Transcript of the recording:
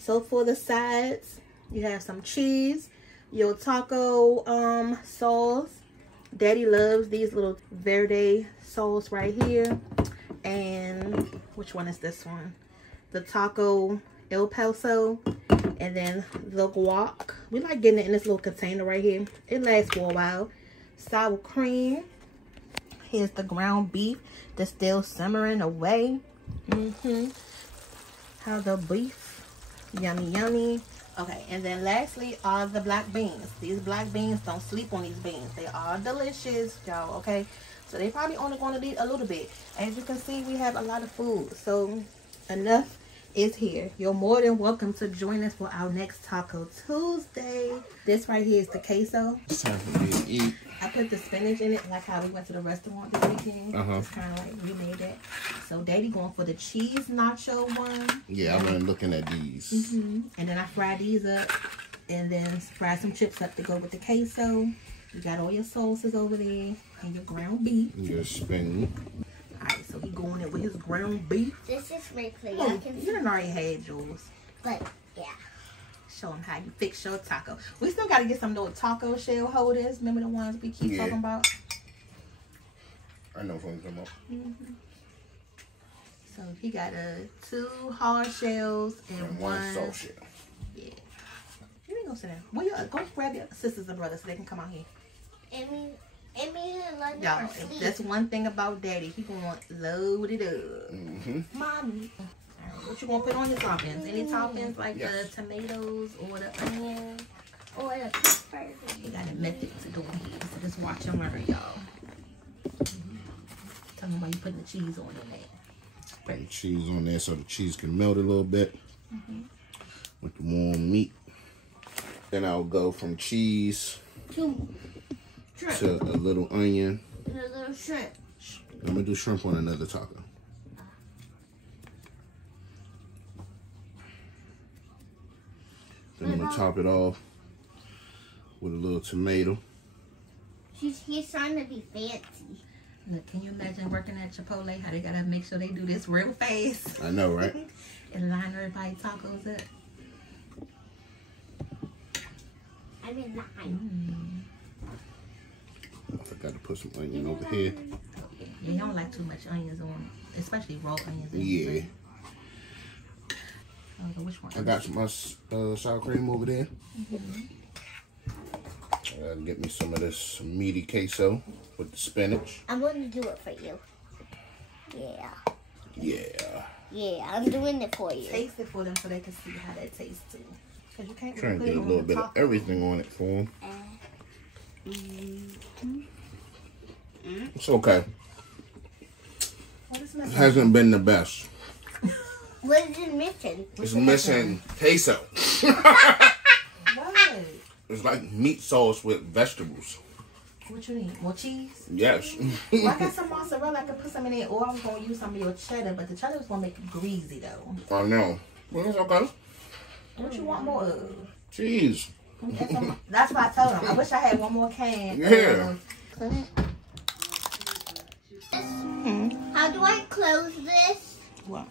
So for the sides, you have some cheese, your taco sauce. Daddy loves these little verde sauce right here. And which one is this one? The taco El Paso. And then the guac. We like getting it in this little container right here. It lasts for a while. Sour cream. Here's the ground beef that's still simmering away. How the beef. Yummy, yummy. Okay, and then lastly are the black beans. These black beans, don't sleep on these beans. They are delicious, y'all, okay? So they probably only going to need a little bit. As you can see, we have a lot of food. So enough is here. You're more than welcome to join us for our next Taco Tuesday. This right here is the queso. It's time for me to eat. I put the spinach in it, like how we went to the restaurant this weekend. Just kind of like remade that. So Daddy going for the cheese nacho one. Yeah, I've been looking at these. And then I fry these up, and then fry some chips up to go with the queso. You got all your sauces over there, and your ground beef. Your spoon. Alright, so he going in with his ground beef. This is my plate. Oh, you done already had yours. But, yeah. Show him how you fix your taco. We still got to get some of those taco shell holders. Remember the ones we keep talking about? I know from them. So he got 2 hard shells and one soft shell. Yeah. You ain't gonna sit down. Well, go grab your sisters and brothers so they can come out here. Emmy and London Y'all, are asleep. that's one thing about Daddy. He gonna load it up. Mommy. What you gonna put on your toppings? Any toppings like the tomatoes or the onion? Or the peppers. You got a method to doing here. So just watch and learn, y'all. Tell me why you putting the cheese on in there. Put the cheese on there so the cheese can melt a little bit with the warm meat. Then I'll go from cheese to a little onion. and a little shrimp. I'm gonna do shrimp on another taco. Then I'm gonna top it off with a little tomato. He's trying to be fancy. Look, can you imagine working at Chipotle? How they gotta make sure they do this real fast I know, right? and line everybody tacos up. I'm in line. I forgot to put some onion over here. Yeah, you don't like too much onions on, especially raw onions. Yeah. So which one? I got my sour cream over there. Get me some of this meaty queso with the spinach. I'm going to do it for you. Yeah. Yeah. Yeah, I'm doing it for you. Taste it for them so they can see how that tastes too. Cause you can't Trying to put get it a on little the bit of taco. everything on it for them. It's okay. What is missing? It hasn't been the best. What is it missing? It's missing queso. What? It's like meat sauce with vegetables. What you need? More cheese? Yes. Well, I got some mozzarella. I could put some in there, or I was gonna use some of your cheddar, but the cheddar was gonna make it greasy though. I know. Well, it's okay. What you want more of? Cheese. That's what I told him. I wish I had one more can. Yeah. How do I close this? What?